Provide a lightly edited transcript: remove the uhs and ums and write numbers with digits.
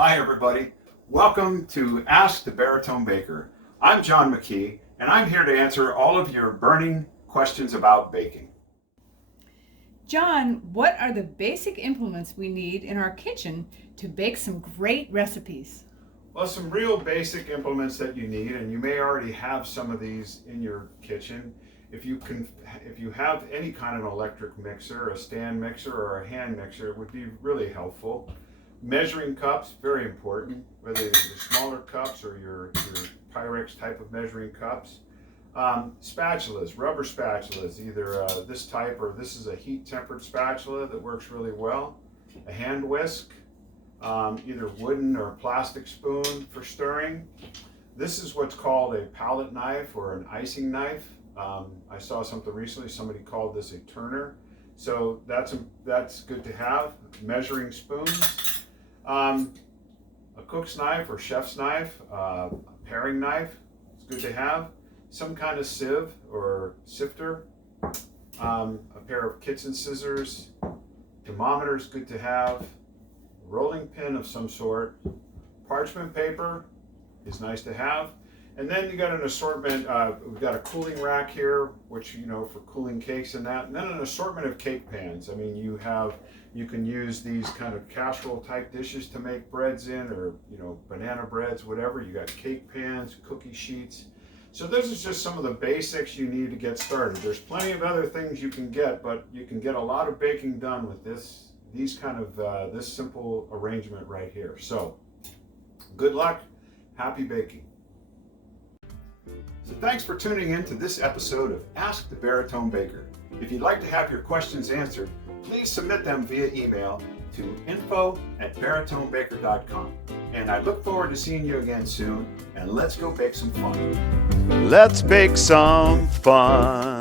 Hi everybody, welcome to Ask the Baritone Baker. I'm John McKee and I'm here to answer all of your burning questions about baking. John, what are the basic implements we need in our kitchen to bake some great recipes? Well, some real basic implements that you need, and you may already have some of these in your kitchen. If you have any kind of electric mixer, a stand mixer or a hand mixer, it would be really helpful. Measuring cups, very important, whether they're smaller cups or your Pyrex type of measuring cups. Spatulas, rubber spatulas, either this type or this is a heat tempered spatula that works really well. A hand whisk, either wooden or plastic spoon for stirring. This is what's called a palette knife or an icing knife. I saw something recently, somebody called this a turner. So that's good to have. Measuring spoons. A cook's knife or chef's knife, a paring knife, it's good to have. Some kind of sieve or sifter, a pair of kitchen scissors, thermometer is good to have, rolling pin of some sort, parchment paper is nice to have. And then you got an assortment, we've got a cooling rack here, which, for cooling cakes and that. And then an assortment of cake pans. I mean, you can use these kind of casserole type dishes to make breads in, or, banana breads, whatever. You got cake pans, cookie sheets. So this is just some of the basics you need to get started. There's plenty of other things you can get, but you can get a lot of baking done with this simple arrangement right here. So good luck, happy baking. So thanks for tuning in to this episode of Ask the Baritone Baker. If you'd like to have your questions answered, please submit them via email to info@baritonebaker.com. And I look forward to seeing you again soon, and let's go bake some fun. Let's bake some fun.